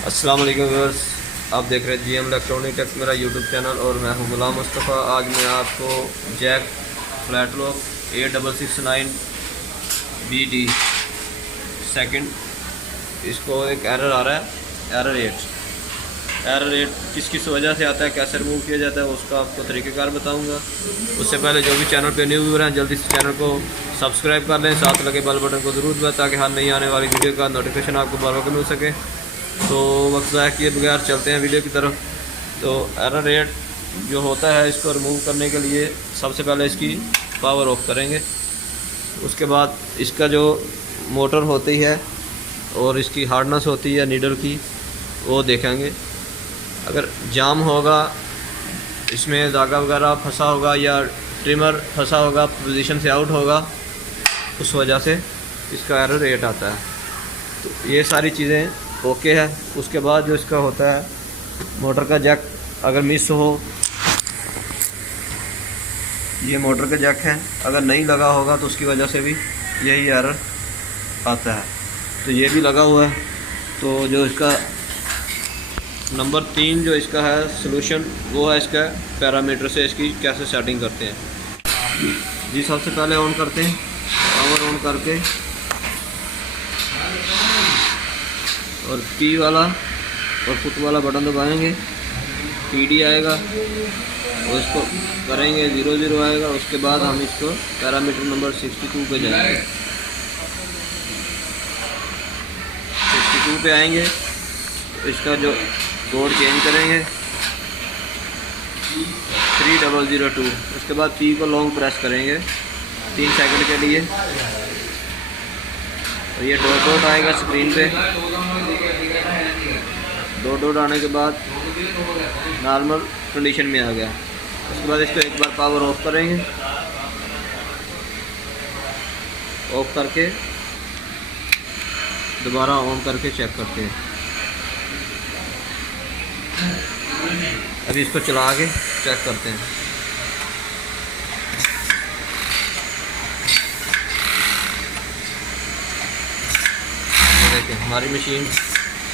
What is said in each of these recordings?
अस्सलाम वालेकुम व्यूअर्स, आप देख रहे हैं जीएम इलेक्ट्रॉनिक टेक्स मेरा यूट्यूब चैनल और मैं हूं गुलाम मुस्तफ़ा। आज मैं आपको jack flat lock 8669 BD second, इसको एक एरर आ रहा है, एरर 8 किस वजह से आता है, कैसे रिमूव किया जाता है, उसका आपको तरीक़ेकार बताऊंगा। उससे पहले जो भी चैनल पे न्यू व्यूअर हैं जल्दी से चैनल को सब्सक्राइब कर लें, साथ लगे बेल बटन को ज़रूर दबाएं ताकि हर नई आने वाली वीडियो का नोटिफिकेशन आपको बार बार मिल सके। तो वक्त ज़ाया किए बगैर चलते हैं वीडियो की तरफ। तो एरर 8 जो होता है, इसको रिमूव करने के लिए सबसे पहले इसकी पावर ऑफ करेंगे। उसके बाद इसका जो मोटर होती है और इसकी हार्डनेस होती है नीडल की, वो देखेंगे। अगर जाम होगा, इसमें धागा वगैरह फंसा होगा या ट्रिमर फंसा होगा, पोजीशन से आउट होगा, उस वजह से इसका एरर 8 आता है। तो ये सारी चीज़ें ओके है। उसके बाद जो इसका होता है, मोटर का जैक अगर मिस हो, ये मोटर का जैक है, अगर नहीं लगा होगा तो उसकी वजह से भी यही एरर आता है। तो ये भी लगा हुआ है। तो जो इसका नंबर 3 जो इसका है सलूशन, वो है इसका पैरामीटर से इसकी कैसे सेटिंग करते हैं। जी सबसे पहले ऑन करते हैं, पावर ऑन करके और P वाला और फुट वाला बटन दबाएंगे, PD आएगा और इसको करेंगे 00 आएगा। उसके बाद हम इसको पैरामीटर नंबर 62 पे जाएंगे। 62 पे आएंगे तो इसका जो कोड चेंज करेंगे 3002। उसके बाद P को लॉन्ग प्रेस करेंगे 3 सेकंड के लिए, तो ये डॉट डॉट आएगा स्क्रीन पे। डॉट डॉट आने के बाद नॉर्मल कंडीशन में आ गया। उसके बाद इसको एक बार पावर ऑफ करेंगे, ऑफ करके दोबारा ऑन करके चेक करते हैं। अभी इसको चला के चेक करते हैं। देखिए हमारी मशीन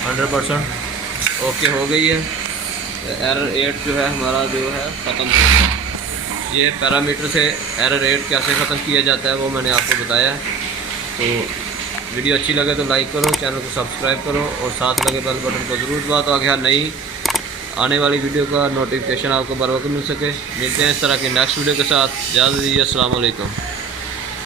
100% ओके हो गई है। एरर 8 जो है हमारा जो है ख़त्म हो गया। ये पैरामीटर से एरर 8 कैसे ख़त्म किया जाता है वो मैंने आपको बताया है। तो वीडियो अच्छी लगे तो लाइक करो, चैनल को सब्सक्राइब करो और साथ लगे बेल बटन को ज़रूर दबाओ ताकि हर नई आने वाली वीडियो का नोटिफिकेशन आपको बर वक्त मिल सके। मिलते हैं इस तरह के नेक्स्ट वीडियो के साथ। इजाज़त दीजिए। अस्सलाम वालेकुम।